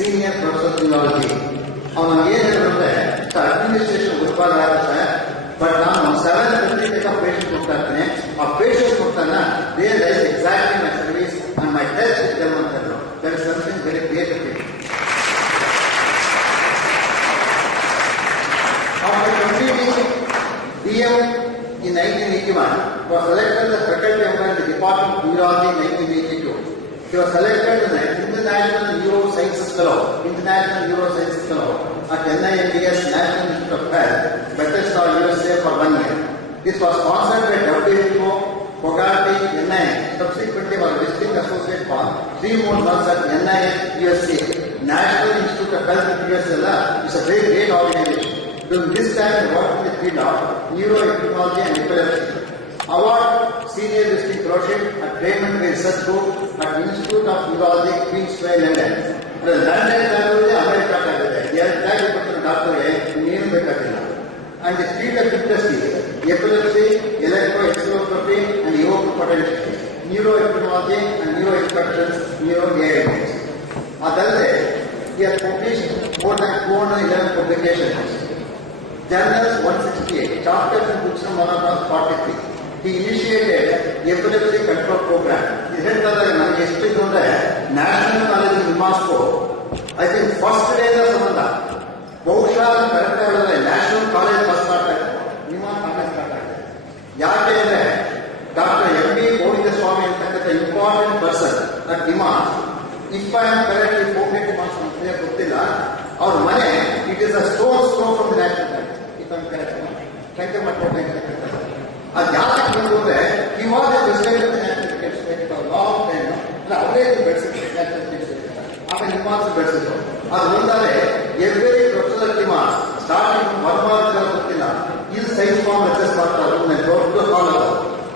senior professor of neurology. Administration but now 750 patients patients they realize exactly my service and my test with them. That is something very creative. After completing DM in 1981, was selected as faculty member in the Department of Neurology in 1982. He was selected as an International Neurosciences Fellow at NIMHANS National Institute of Health, Bethesda, USA for 1 year. This was sponsored by WHO, Fogarty, NIH. Subsequently, was visiting associate for 3 more months at NIH, USA. National Institute of Health, USA is a very great organization. During this time, I worked in the field of neuroendocrinology and epilepsy. Award Senior Visiting Fellowship at Raymond Research Group at Institute of Neurology, Queensway, London. London America doctor and the field of interest is epilepsy, electroencephalography and evoked potential, neuroendocrinology and neuroinfections, neuroailments. He has published more than 211 publications. Journals 168, chapters and books and monographs 43. He initiated the epilepsy control program. He said that National College in Moscow, I think first day of Samanda, Bosha and National College was started. NIMHANS started. Dr. M.B. Govindaswamy is an important person at NIMHANS. If I am correctly quoted our money, it is a stone's throw from the National College. If I am correct, he was a president of the National College for a long time. Every professor at NIMHANS, starting from 1 month is science form lectures for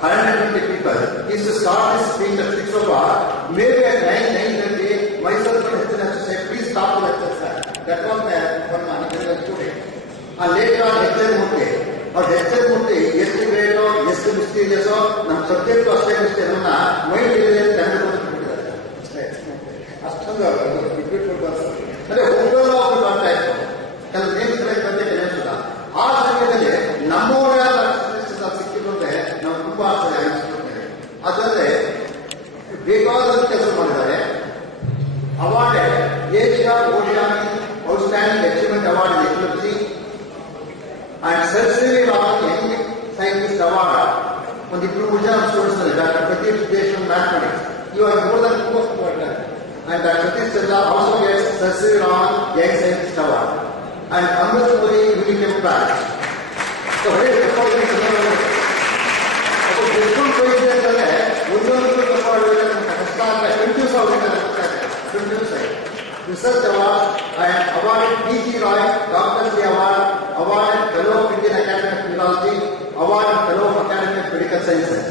120 people. He used to start his speech at 6 o'clock, maybe at 9:30, myself and his to say, please stop the lecture, sir. That was my student. And later on, lecture Murti. Or lecture Murti, yes to great or yes to mysterious or subject to stay mysterious, mind is ಆ ಸಮಯದಲ್ಲಿ ನಮ್ಮವರ ಸಿಕ್ಕಿದ್ರೆ ನಾವು ತುಂಬಾ ಅದಲ್ಲದೆ ಬೇಕಾದ ಕೆಲಸ ಮಾಡಿದ್ದಾರೆ. Award Asia Oceanic outstanding achievement award in epilepsy and surgery young scientist award ಒಂದಿಬ್ರು 3 ಜನ students doctor Pradeep Siddeshwar mathematics ಇವಾಗ more than 2 and Dr. Chandra also gets Sasri Raman Young Scientist Award and Amrit Puri Unique Prize. So, very important Research Award and awarded P.G. Roy, Dr. C. Award, awarded Fellow of Indian Academy of Neurology, awarded Fellow of Academy of Medical Sciences.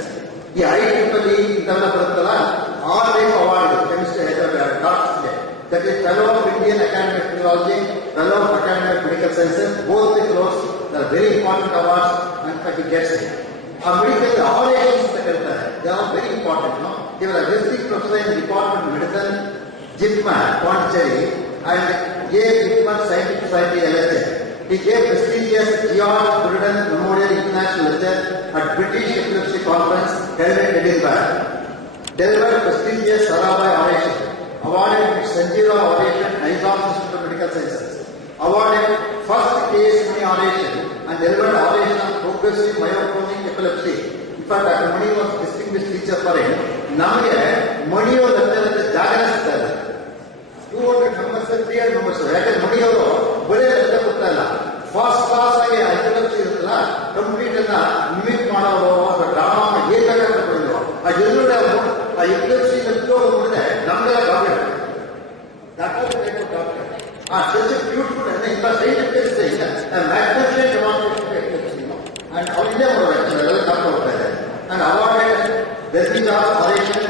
ಈ IEEE ಇಂಥವೆಲ್ಲ ಬರುತ್ತಲ್ಲ 6 type award ಇದೆ chemistry doctors ಗೆ. That is fellow of Indian academy of neurology, fellow of academy of medical sciences, both the close are very important awards and he gets it. ಆ medical operations ಅಂತ ಹೇಳ್ತಾರೆ, they are very important. ಇವರ visiting professor in department medicine JIPMER Pondicherry and JIPMER scientific society LSA. He gave prestigious George Burden Memorial International Lecture at British Epilepsy Conference held in Edinburgh. Delivered prestigious Sarabhai Oration. Awarded Sanjeeva Oration, Nizam Institute of Medical Sciences. Awarded first case money oration and delivered oration on progressive myoclonic epilepsy. In fact, Dr. Mani was distinguished teacher for him. Namage Mani ಅವರು lecture ಜಾಗರಿಸ್ತಾರೆ. 200 members 300 members ಯಾಕಂದ್ರೆ ಮನಿ ಅವರು ಬರೀ ಲೆಕ್ಕ ಕೊಡ್ತಾ ಇಲ್ಲ, first class ಆಗಿ epilepsy ಇರುತ್ತಲ್ಲ complete ಅನ್ನ ಮಿಮಿಕ್ ಮಾಡೋರು ಅಥವಾ ಡ್ರಾಮಾ ಏಕಾಗ್ರ ತಗೊಂಡು ಆ ಎದುರುಗಡೆ ಆ ಎಪಿಲೆಪ್ಸಿ ನೋಡಿದ್ರೆ ನಮ್ಗೆಲ್ಲ ಗಾಬರಿ ಡಾಕ್ಟರ್ ಆ ಸಚ್ ಬ್ಯೂಟಿಫುಲ್ ಇಂಥ scientific magnificent demonstration epilepsy and ಅವ್ರು ಇಲ್ಲೇ ಮಾಡೋರು ಎಲ್ಲ ಕಾಡ್ತಾ ಹೋಗ್ತಾ ಇದೆ. ಅಂಡ್ ಅವಾರ್ಡೆಡ್ Desmida oration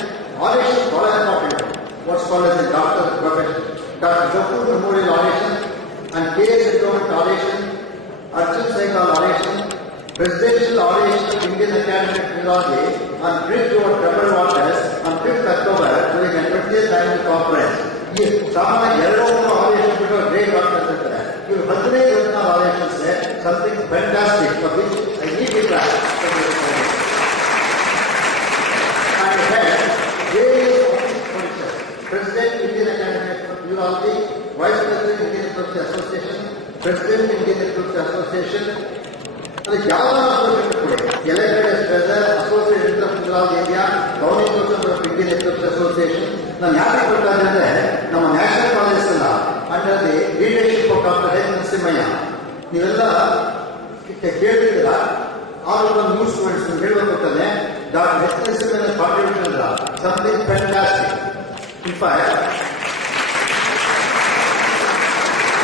ಬಹಳ important. What's called as the doctor profession. Dr. Jaffur Memorial Oration and K.S. Endowment Oration, Arjun Saigal Oration, Presidential Oration of Indian Academy of Neurology on bridge over troubled waters on 5th October during a 20th annual conference. ಈ ಸಾಮಾನ್ಯ 2-3 ಆವೇಶನ್ ಬಿಟ್ಟು great doctor ಅಂತ ಇರ್ತಾರೆ. ಇವರು 15-16 ovations something fantastic for which I need it back. President Indian Academy of Urology, Vice President Indian Epilepsy Association, President Indian Epilepsy Association. ಅದು ಯಾವ elected as President, Associate of Urology India, Founding President of Indian Epilepsy Association. ನಾನು ಯಾಕೆ ಕೊಡ್ತಾ ಇದ್ದೆ ಅಂದ್ರೆ ನಮ್ಮ national college ಅಲ್ಲ under the leadership of doctor S Narasimhaiah. ನೀವೆಲ್ಲ ಕೇಳಿದ್ರ ಆರು ನ್ಯೂ ಸ್ಟೂಡೆಂಟ್ಸ್ ಹೇಳ್ಬೇಕಂತಾನೆ ಡಾಕ್ಟರ್ ಎಸ್ ನರಸಿಂಹಯ್ಯ ಕಾಂಟ್ರಿಬ್ಯೂಷನ್ ಅಲ್ಲ something fantastic. In fact,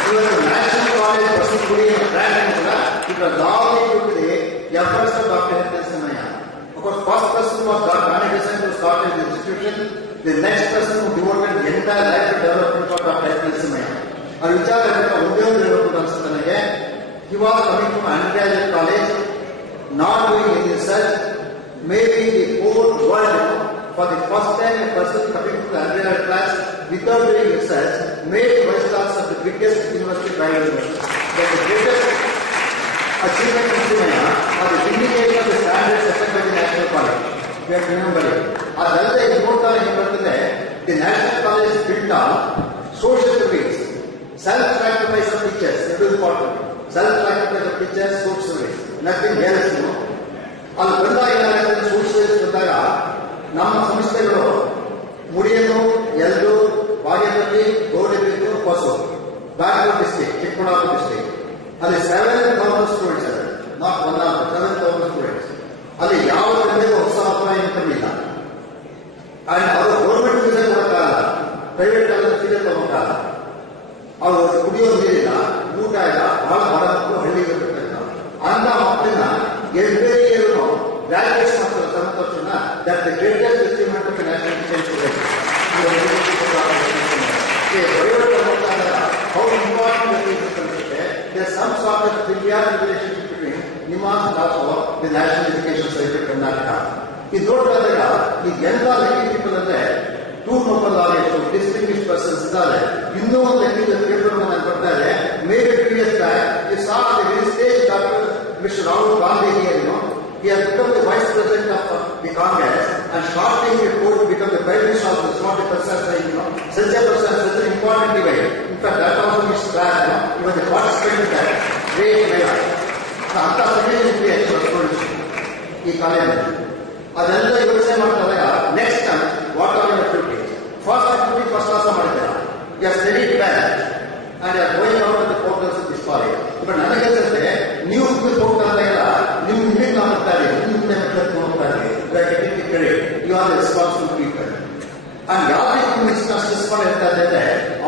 even the National College person today in it was all due to the efforts of Dr. S. Narasimhaiah. Of course, first person was Dr. Convocation who started the institution. The next person who devoted the entire life to development of Dr. S. Narasimhaiah. Our vichara he was coming from undergraduate college, not doing any research, maybe the whole world. For the first time, a person coming to the undergraduate class without doing research made vice chancellor of the biggest university, Bangalore. That the greatest achievement in India or the vindication of the standards set by the National College. We have to remember it. That's the National College is built on social service, self-sacrifice of teachers. That is important. Self-sacrifice of teachers, social service. Nothing else, you know. Social service ನಮ್ಮ ಸಂಸ್ಥೆಗಳು ಮುಡಿಯನ್ನು ಎಲ್ಲೂ Bagepalli ಗೌರಿಬಿದ್ದು Hosur Bangalore district Chikkaballapur district ಅಲ್ಲಿ 7,000 students are not 7,000 students. ಅಲ್ಲಿ ಯಾವ ಹೊಸ ಅಪಾಯ ಕಮ್ಮಿ ಇಲ್ಲ. ಅಂಡ್ ಅವರು ಗೌರ್ಮೆಂಟ್ ಫೀಸ್ ಕೊಡಕ್ಕಾಗಲ್ಲ, ಪ್ರೈವೇಟ್ ಕಾಲೇಜ್ ಫೀಸ್ ತಗೋಕ್ಕಾಗಲ್ಲ. ಅವರು ಕುಡಿಯೋ ನೀರಿಲ್ಲ, ಊಟ ಇಲ್ಲ, ಬಹಳ ಬಡ ಮಕ್ಕಳು ಹಳ್ಳಿಗೆ ಬರ್ತಕ್ಕಂಥ ಅಂತ ಮಕ್ಕಳನ್ನ ಎಲ್ಲೇ graduates after 7 ವರ್ಷ that the greatest achievement of the national education is. How important it is to consider there is some sort of filial relationship between NIMHANS and also the National Education Society of Karnataka. This note the Genda lucky people are 2 noble knowledge, distinguished persons are ಇನ್ನೂ ಒಂದು ಲೆಕ್ಕದ ಪೇಪರ್ಗಳನ್ನು ಕೊಡ್ತಾರೆ. Maybe 2 years back, you saw the very stage Dr. Mr. Rahul Gandhi here, you know. He has become the Vice President of the Congress and shortly he would become the Prime Minister of the Smart Person, you know, such a person, such an important event. In fact, that also is bad, you know, he was a participant in that great mega. Anta Samay he college. Adella Yose Matala, next time, what are your duties? First class of Madara. He has studied well and they are going out of the portals of this college. But another say, new portal you are the responsible people. And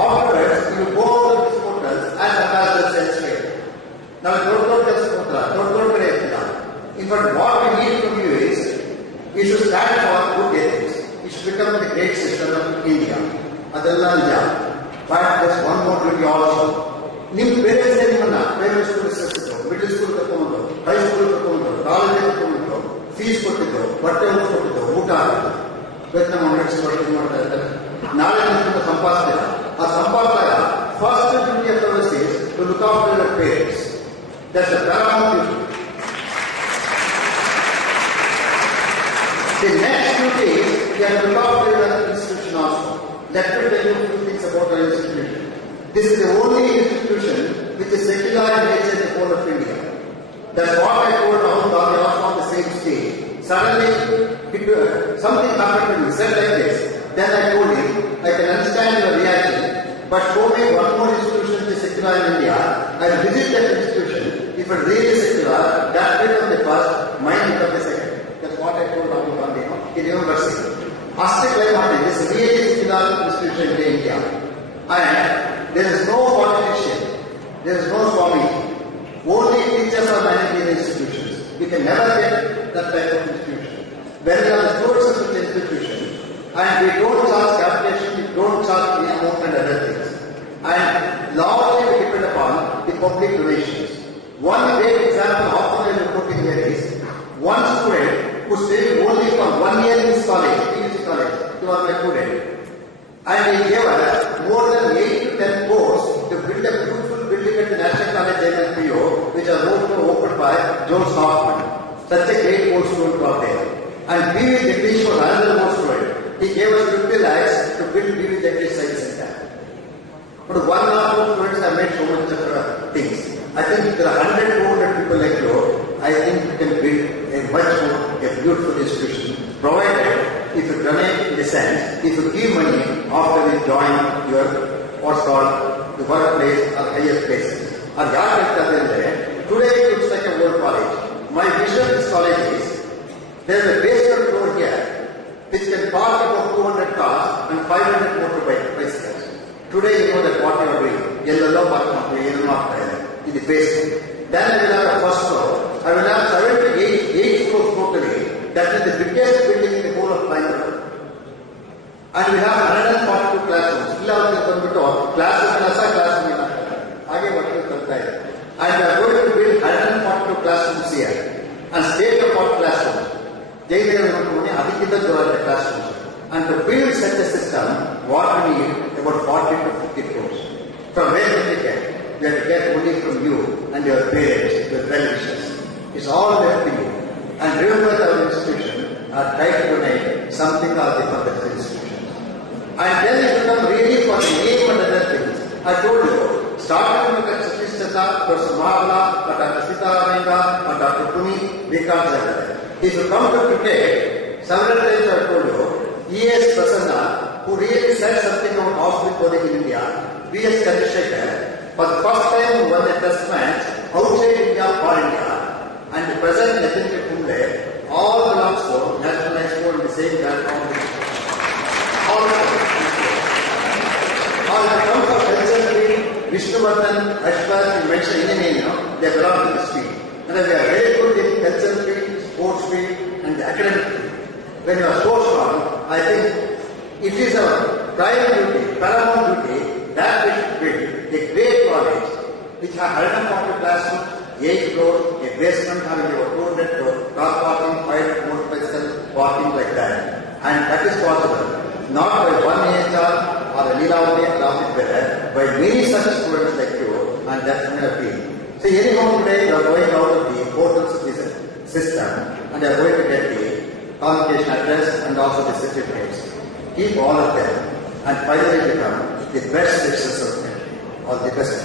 afterwards, you go over these portals as ambassadors elsewhere. Now, in fact, what we need from you is, you should stand for good ethics. You should become the great sister of India. Adalla. But there's one more duty also. ನಿಮ್ಮ parents ನಿಮ್ಮನ್ನ primary school ಸೇರಿಸಿದ್ರು, middle school ತಗೊಂಡು, high school ತಗೊಂಡು, college ತಗೊಂಡು, fees ಕೊಟ್ಟಿದ್ದು, ಬಟ್ಟೆ ಕೊಟ್ಟಿದ್ದು, ಊಟ ಆಗಿದ್ದು, ವೇತನ ಮಾಡ್ತಾ ಇರ್ತಾರೆ. ನಾಳೆ ನಿಮ್ಗೆ ಸಂಪಾದಿಸ್ತೀರ. ಆ ಸಂಪಾದಕ first duty of service is to look after your parents. That's a paramount duty. The next duty is you have to look after your institution also. Let me tell you a few things about our institution. This is the only institution which is secular in nature in the whole of India. That's what I told Rahul Gandhi on the same stage. Suddenly, something happened to me, said like this. Then I told him, I can understand your reaction, but show me one more institution which is secular in India. I will visit that institution. If it really secular, that becomes the first, mine becomes the second. That's what I told Rahul Gandhi in university. Ask this is really secular institution in India. And there is no politician, there is no Swami. Only teachers are managing the institutions. We can never get that type of institution. When we are the stewards of such institution, and we don't charge capitation, we don't charge the amount and other things. And largely we depend upon the public donations. One great example of what I am putting here is, one student who stayed only for 1 year in this college, PUC college, you are my student. And he gave us more than 8 to 10 crores to build a beautiful building at the National College JNPO, which was opened by Jones Hoffman. Such a great old student was there. And B.V. Jagdish was another old student. He gave us 50 lakhs to build B.V. Jagdish Science Center. But one or two students have made so much of things. I think if there are 100, 200 people like you, I think you can build a much more, a beautiful institution, provided if you donate in the sense, if you give money after you join your what's called the workplace or higher places. Or today it looks like a old college. My vision of this college is there is a basement floor here which can park about 200 cars and 500 motorbikes. Today you know that what you are doing. Yellow parking in the basement. Then I will have a first floor. I will have 7 to 8 floors totally. That is the biggest building in the whole of Bangalore. And we have 142 classrooms. And we are going to build 142 classrooms here. And state-of-the-art classrooms. Classrooms. And to build such a system, what we need about 40 to 50 crores. From where did we get? We have to get only from you and your parents, your well-wishers. It's all left to you. And remember that our institution are trying to donate something or the other institutions. And then it becomes really for the name and other things. I told you, starting with SATISH Chata, Professor Mahala, or Dr. Sita Ranga, or Dr. Puni, we can't say that. If you come to cricket, several times I told you, E.S. Prasanna, who really said something about hospital coding in India, V.S. Chandrasekhar, for the first time won a test match outside India for India. And the present legendary Kumble, all belongs to National High School in the same platform. All the come from Helsinki, Vishnuvardhan, Ashwat, you mentioned in name, they belong to this field. And we are very good in Helsinki, sports field, and the academic field. When you are so strong, I think it is our prime duty, paramount duty, that we should build a great college which has 140 classrooms, 8 floors, a basement having about 200 floors, car parking, 5 motorcycle parking like that. And that is possible not by one AHR or a Leelavati or Rafik Bharat, by many such students like you, and that's my appeal. So anyhow today you are going out of the portals of this system and you are going to get the convocation address and also the certificates. Keep all of them and finally become the best citizens of the country, or the best.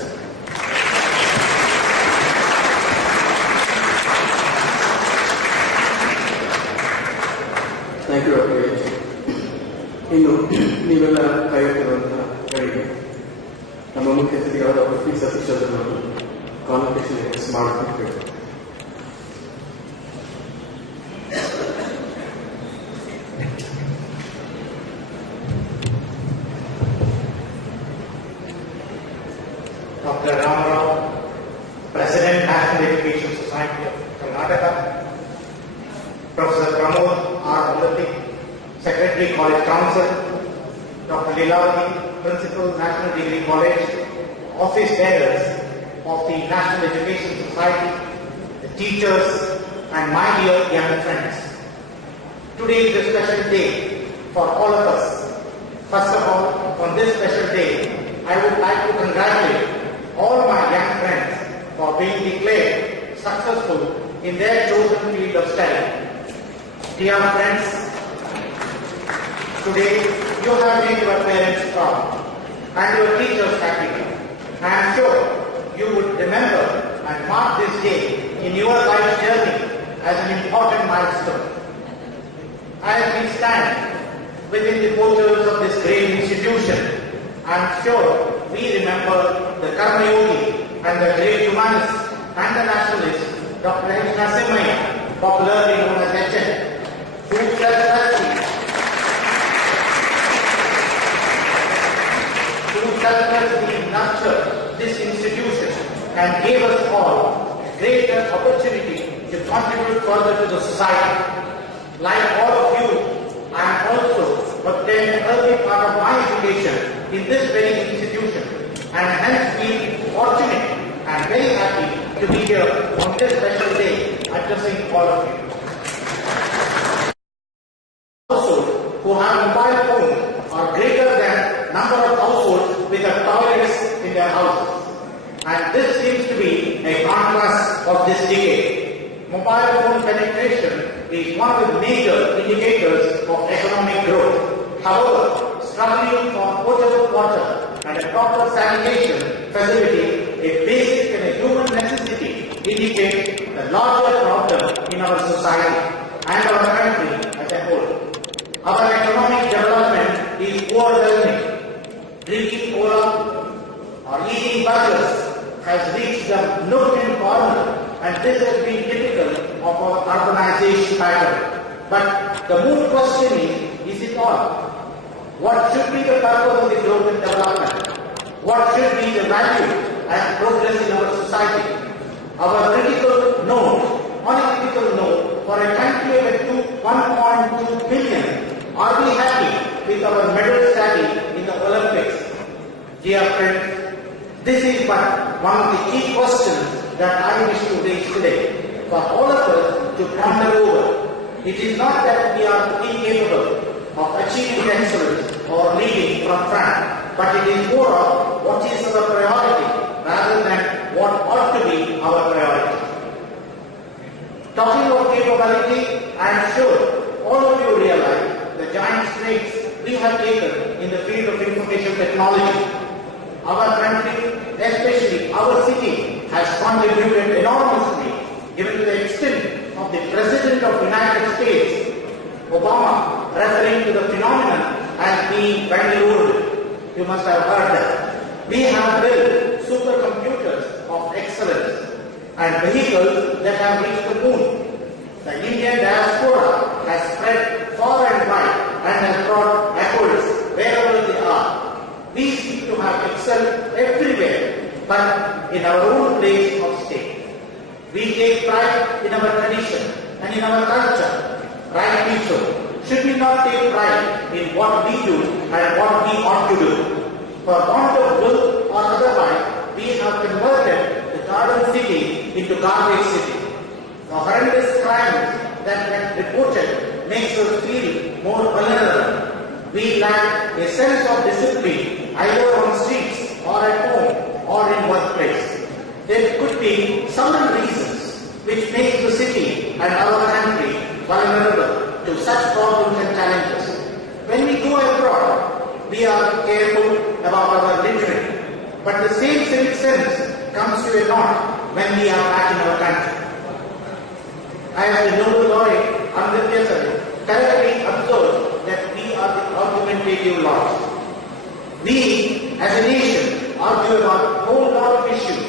Thank you, Dr. ಇನ್ನು ನೀವೆಲ್ಲ ಕಾಯುತ್ತಿರುವಂತಹ ಕಡೆಗೆ ನಮ್ಮ ಮುಖ್ಯ ಅತಿಥಿಗಳಾದ doctor P Satish ಅವರು convocation address ಮಾಡಬೇಕು. Dr. Ramarao, President, National Education Society of Karnataka, Professor Pramod R. Olympic, Secretary, College Council, Dr. Leelavati, Principal, National Degree College, Office Bearers of the National Education Society, the teachers, and my dear young friends. Today is a special day for all of us. First of all, on this special day, I would like to congratulate all my young friends for being declared successful in their chosen field of study. Dear friends, today you have made your parents proud and your teachers happy. I am sure you would remember and mark this day in your life's journey as an important milestone. As we stand within the portals of this great institution, I am sure we remember the Karma Yogi and the great humanist and the nationalist Dr. H. Narasimha, popularly known as HN, who selflessly nurtured this institution and gave us all a greater opportunity to contribute further to the society. Like all of you, I am also obtained an early part of my education in this very institution and hence feel fortunate and very happy to be here on this special day addressing all of you. Also, who have mobile phones are greater than and this seems to be a contrast of this decade. Mobile phone penetration is one of the major indicators of economic growth. However, struggling for potable water and a proper sanitation facility, a basic and a human necessity, indicates the larger problem in our society and our country as a whole. Our economic development is overwhelming. Drinking cola or eating burgers has reached the nook and corner, and this has been typical of our urbanization pattern. But the moot question is it all? What should be the purpose of the growth and development? What should be the value and progress in our society? Our critical note, on a critical note, for a country of 1.2 billion, are we happy with our medal tally in the Olympics? Dear friends, this is but one of the key questions that I wish to raise today for all of us to ponder over. It is not that we are incapable of achieving excellence or leading from front, but it is more of what is our priority rather than what ought to be our priority. Talking of capability, I am sure all of you realize the giant strides we have taken in the field of information technology. Our country, especially our city, has contributed enormously, given to the extent of the President of the United States, Obama, referring to the phenomenon as being Bangalore. You must have heard that. We have built supercomputers of excellence and vehicles that have reached the moon. The Indian diaspora has spread far and wide and has brought echoes wherever they are. We seem to have excelled everywhere, but in our own place of stay. We take pride in our tradition and in our culture. Rightly so. Should we not take pride in what we do and what we ought to do? For want of will or otherwise, we have converted the garden city into garbage city. The horrendous crimes that get reported makes us feel more vulnerable. We lack a sense of discipline either on streets or at home or in workplace. There could be several reasons which make the city and our country vulnerable to such problems and challenges. When we go abroad, we are careful about our littering, but the same civic sense comes to a naught when we are back in our country. I, as the Nobel laureate correctly observed that we are the argumentative lot. We, as a nation, argue about a whole lot of issues.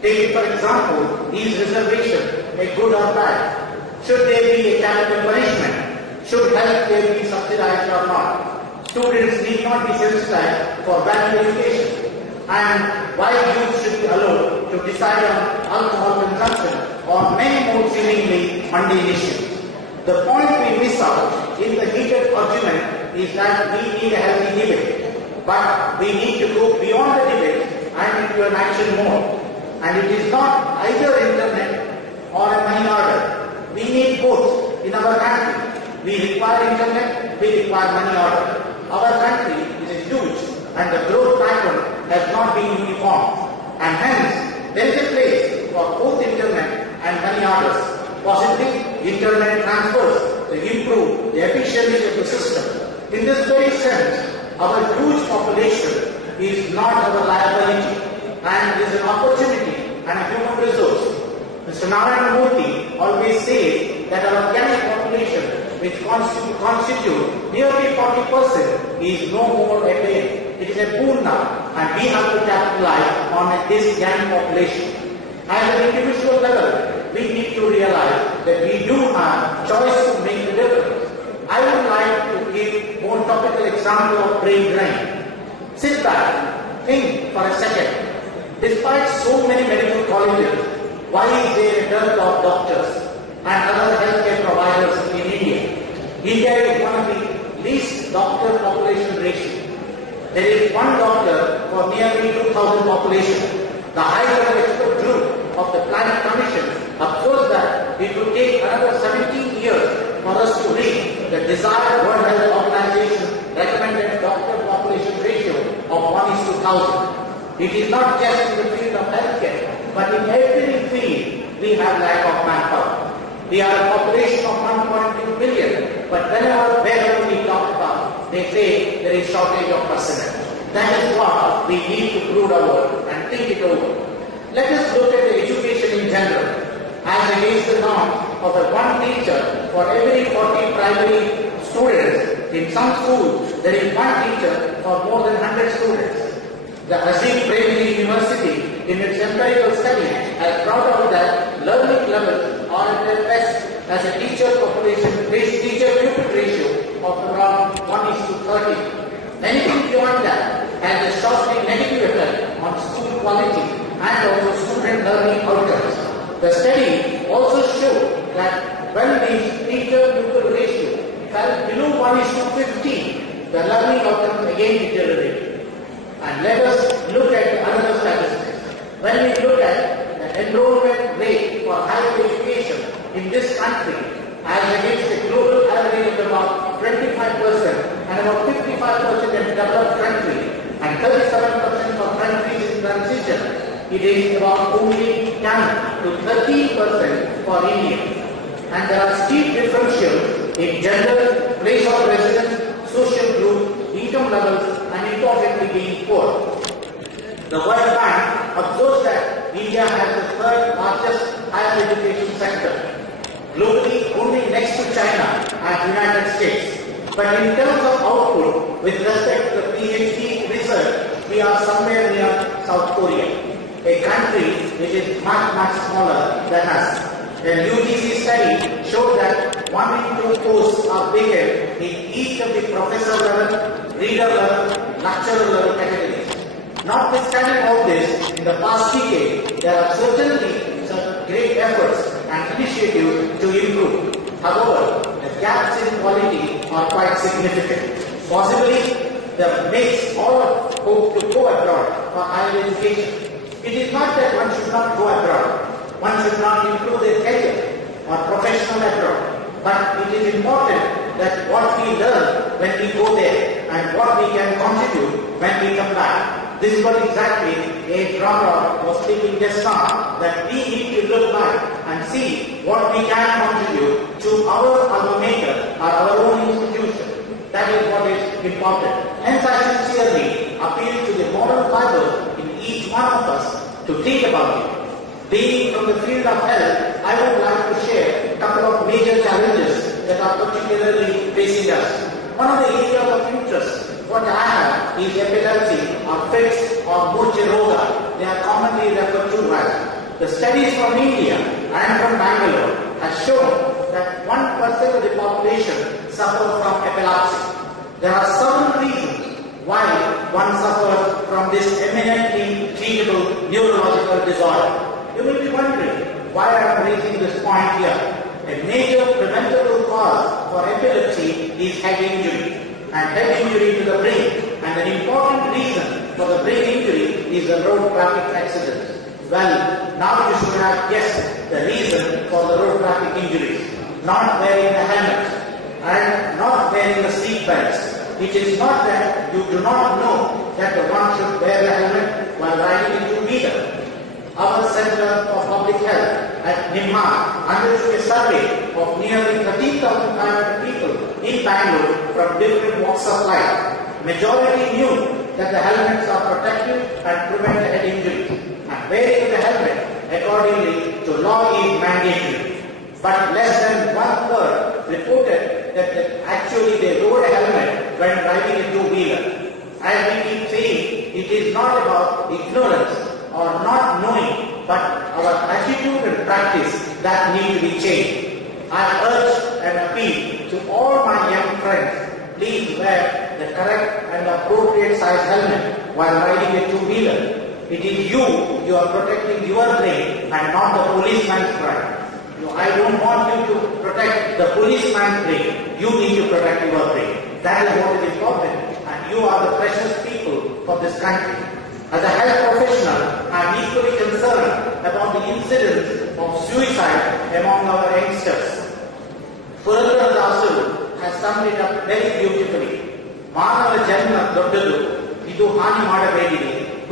Take, for example, is reservation a good or bad? Should there be a capital punishment? Should health care be subsidized or not? Students need not be sensitized for value education. And why youth should be allowed to decide on alcohol consumption or many more seemingly mundane issues. The point we miss out in the heated argument is that we need a healthy debate. But we need to go beyond the debate and into an action mode. And it is not either internet or a money order. We need both in our country. We require internet, we require money order. Our country is huge and the growth pattern has not been uniform. And hence, there is a place for both internet and money orders. Possibly, internet transfers to improve the efficiency of the system. In this very sense, our huge population is not our liability and is an opportunity and a human resource. Mr. Narayana Murthy always says that our organic population, which constitute nearly 40%, is no more a pain. It is a boon now, and we have to capitalize on this young population. At an individual level, we need to realize that we do have choice to make a difference. I would like to give one topical example of brain drain. Sit back, think for a second. Despite so many medical colleges, why is there a dearth of doctors and other healthcare providers in India? India is one of the least doctor population ratio. There is one doctor for nearly 2,000 population. The high-level expert group of the Planning Commission observes that it will take another 17 years for us to reach the desired World Health Organization recommended doctor population ratio of 1:1,000. It is not just in the field of healthcare, but in every field we have lack of manpower. We are a population of 1.2 billion, but wherever we talk about, they say there is shortage of personnel. That is what we need to brood over and think it over. Let us look at the education in general, as against the norm of a one teacher for every 40 primary students. In some schools, there is one teacher for more than 100 students. The Azim Premji University, in its empirical study, has brought out that learning levels are at their best as a teacher-pupil ratio of around 1:30. Anything beyond that has a sharply negative effect on school quality and also student learning outcomes. The study also showed that when the teacher-pupil ratio fell below 1:15, the learning outcomes again deteriorated. And let us look at another statistics. When we look at the enrollment rate for higher education in this country, as against the global average of about 25% and about 55% in developed countries and 37% for countries in transition, it is about only 10 to 13% for India. And there are steep differentials in gender, place of residence, social group, income levels, and importantly being poor. The World Bank observes that India has the third largest higher education sector, globally only next to China and United States. But in terms of output, with respect to the PhD research, we are somewhere near South Korea, a country which is much smaller than us. A UGC study showed that 1 in 2 posts are vacant in each of the professor level, reader level, lecturer level categories. Notwithstanding all this, in the past decade, there are certainly some great efforts and initiatives to improve. However, the gaps in quality are quite significant. Possibly, that makes all of hope to go abroad for higher education. It is not that one should not go abroad. One should not improve their career or professional abroad. But it is important that what we learn when we go there and what we can contribute when we come back. This is what exactly a drama was speaking just now, that we need to look back and see what we can contribute to our alma mater or our own institution. That is what is important. Hence I sincerely appeal to the moral fiber in each one of us to think about it. Being from the field of health, I would like to share a couple of major challenges that are particularly facing us. One of the areas of interest what I have is epilepsy or fits or Murcheroga. They are commonly referred to as. The studies from India and from Bangalore have shown that 1% of the population suffer from epilepsy. There are several reasons why one suffers from this eminently treatable neurological disorder. You will be wondering why I am raising this point here. A major preventable cause for epilepsy is head injury. And head injury to the brain. And an important reason for the brain injury is the road traffic accidents. Well, now you should have guessed the reason for the road traffic injuries. Not wearing the helmet and not wearing the seat belts. It is not that you do not know that one should wear the helmet while riding a two-wheeler. Our Center for Public Health at NIMHANS undertook a survey of nearly 13,500 people in Bangalore from different walks of life. Majority knew that the helmets are protective and prevent head injury. And wearing the helmet accordingly to law is mandatory. But less than 1/3 reported that actually they wore a helmet when driving a two-wheeler. As we keep saying, it is not about ignorance or not knowing, but our attitude and practice that need to be changed. I urge and appeal to all my young friends, please wear the correct and appropriate size helmet while riding a two-wheeler. It is you are protecting your brain and not the policeman's brain. I don't want you to protect the policeman's brain. You need to protect your brain. That is what is important, and you are the precious people for this country. As a health professional, I am equally concerned about the incidence of suicide among our youngsters. Purandara Dasu has summed it up very beautifully. Manava janma doddadu, idu hani madabedide,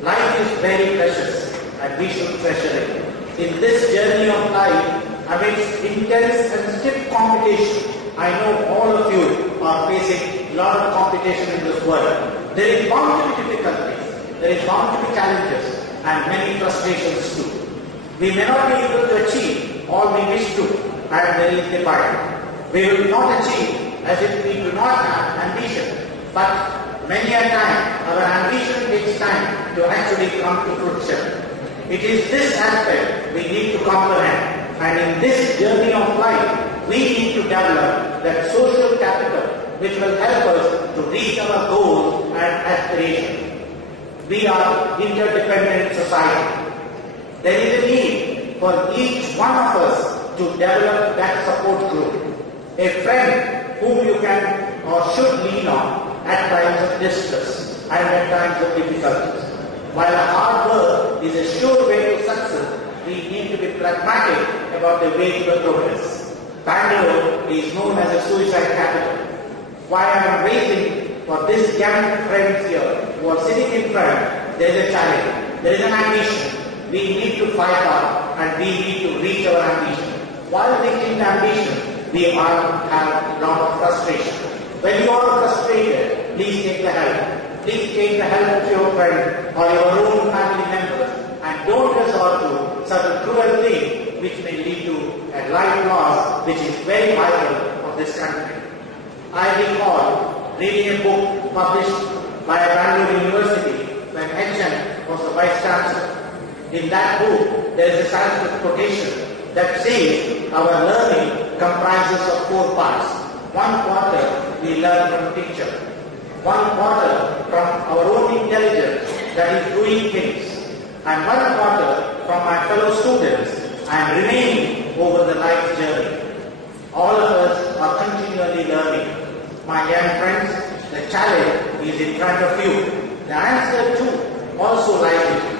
Life is very precious and we should treasure it. In this journey of life, amidst intense and stiff competition, I know all of you are facing a lot of competition in this world. There is bound to be difficulties, there is bound to be challenges and many frustrations too. We may not be able to achieve all we wish to, and there is the fight. We will not achieve as if we do not have ambition, but many a time our ambition takes time to actually come to fruition. It is this aspect we need to comprehend, and in this journey of life, we need to develop that social capital which will help us to reach our goals and aspirations. We are interdependent society. There is a need for each one of us to develop that support group, a friend whom you can or should lean on at times of distress and at times of difficulties. While hard work is a sure way to success, we need to be pragmatic about the way to progress. Bangalore is known as a suicide capital. Why I am waiting for this young friends here who are sitting in front, there is a challenge, there is an ambition. We need to fight hard and we need to reach our ambition. While reaching the ambition, we have a lot of frustration. When you are frustrated, please take the help. Please take the help of your friend or your own family members and don't resort to such a cruel thing which may lead to a life loss which is very vital of this country. I recall reading a book published by Bangalore University when HN was the Vice-Chancellor. In that book, there is a Sanskrit quotation that says our learning comprises of 4 parts. 1 quarter we learn from teacher. 1 quarter from our own intelligence, that is doing things. And 1 quarter from my fellow students and remaining over the life journey. All of us are continually learning. My young friends, the challenge is in front of you. The answer too also lies with you.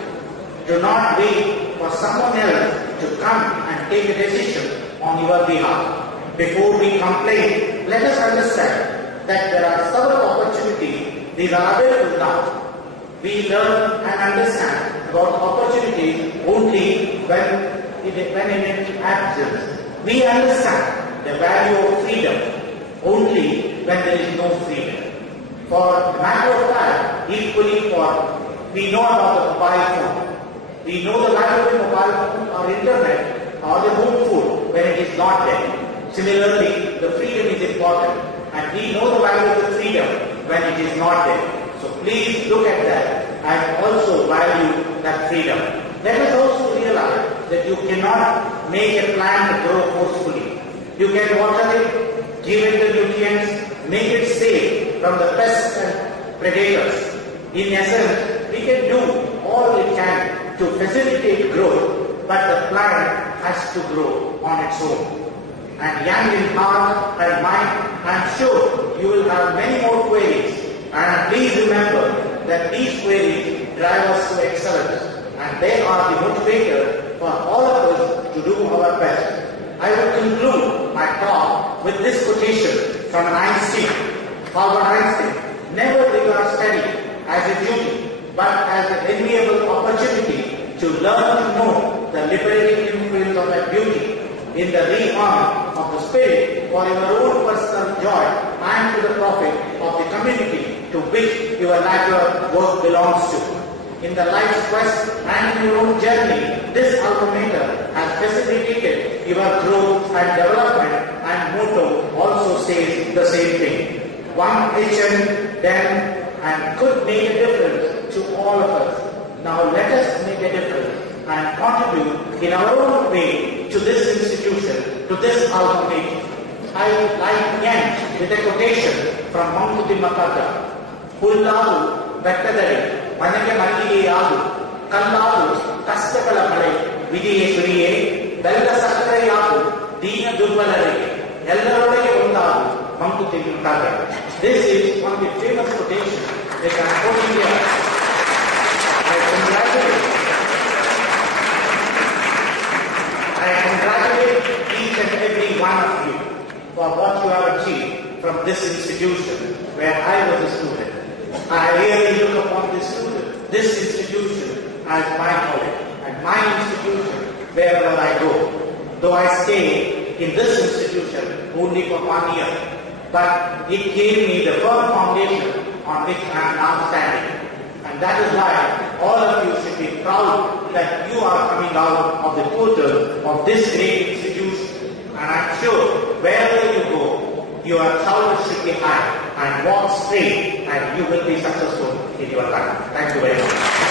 Do not wait for someone else to come and take a decision on your behalf. Before we complain, let us understand that there are several opportunities. These are available now. We learn and understand about opportunities only when in its absence. We understand the value of freedom only when there is no freedom. For the matter of fact, equally we know about the mobile phone. We know the value of the mobile phone or internet or the home food when it is not there. Similarly, the freedom is important and we know the value of the freedom when it is not there. So please look at that and also value that freedom. Let us also realize that you cannot make a plant grow forcefully. You can water it, give it the nutrients, make it safe from the pests and predators. In essence, we can do all we can to facilitate growth, but the plant has to grow on its own. And young in heart and mind, I am sure you will have many more queries. And please remember that these queries drive us to excellence, and they are the motivator for all of us to do our best. I will conclude my talk with this quotation from Einstein. Albert Einstein never regard study as a duty, but as an enviable opportunity to learn to know the liberating influence of that beauty in the re-arm of the spirit for your own personal joy and to the profit of the community to which your latter work belongs to. In the life's quest and in your own journey, this alma mater has facilitated your growth and development, and motto also says the same thing. One HN then and could make a difference to all of us. Now let us make a difference and contribute in our own way to this institution, to this alma mater. I would like to end with a quotation from Mankuti Makata. Hullavu Bettadari Manake Manige Yagu Kallavu Kastakala Malay Vidiye Suriye Bella Sakare Yagu Dina Durvalare Ellarode Undavu Mankuti Makata. This is one of the famous quotations which I am quoting here. I congratulate each and every one of you for what you have achieved from this institution where I was a student. I really look upon this as my college and my institution wherever I go. Though I stay in this institution only for 1 year, but it gave me the firm foundation on which I am now standing. And that is why all of you should be proud that you are coming out of the portal of this great institution. And I am sure wherever you go, your shoulders should be high and walk straight, and you will be successful in your life. Thank you very much.